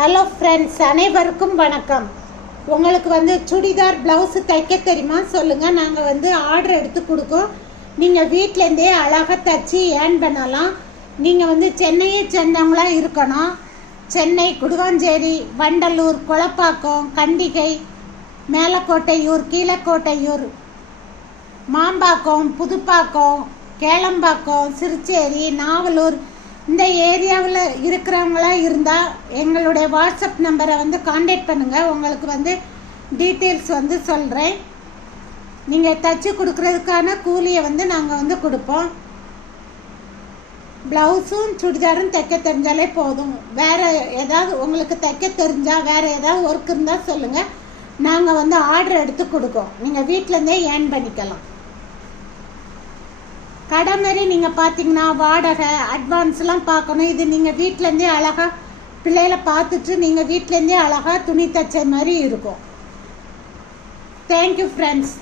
Hello friends, அனைவருக்கும் வணக்கம். உங்களுக்கு சுடிதார் ப்ளவுஸு தைக்க தெரியுமா சொல்லுங்கள். நாங்கள் ஆர்டர் எடுத்து கொடுக்கோம். நீங்கள் வீட்டிலேருந்தே அழகாக தைச்சி ஏர்ன் பண்ணலாம். நீங்கள் சென்னையை சேர்ந்தவங்களாக இருக்கணும். சென்னை, குடுவாஞ்சேரி, வண்டலூர், கொளப்பாக்கம், கண்டிகை, மேலக்கோட்டையூர், கீழக்கோட்டையூர், மாம்பாக்கம், புதுப்பாக்கம், கேளம்பாக்கம், சிறுச்சேரி, நாவலூர் இந்த ஏரியாவில் இருக்கிறவங்களா இருந்தால் எங்களுடைய வாட்ஸ்அப் நம்பரை காண்டாக்ட் பண்ணுங்கள். உங்களுக்கு டீட்டெயில்ஸ் சொல்கிறேன். நீங்கள் தைச்சி கொடுக்குறதுக்கான கூலியை நாங்கள் கொடுப்போம். ப்ளவுஸும் சுடிதாரும் தைக்க தெரிஞ்சாலே போதும். வேறு ஏதாவது உங்களுக்கு தைக்க தெரிஞ்சால் வேறு ஏதாவது ஒர்க் இருந்தால் சொல்லுங்கள். நாங்கள் ஆர்டர் எடுத்து கொடுக்கோம். நீங்கள் வீட்டிலேருந்தே ஏர்ன் பண்ணிக்கலாம். கடை மாரி நீங்கள் பார்த்தீங்கன்னா வாடகை அட்வான்ஸ்லாம் பார்க்கணும். இது நீங்கள் வீட்டிலேருந்தே அழகாக பிள்ளைகளை பார்த்துட்டு நீங்கள் வீட்டிலேருந்தே அழகாக துணி தைச்ச மாதிரி இருக்கும். Thank you friends.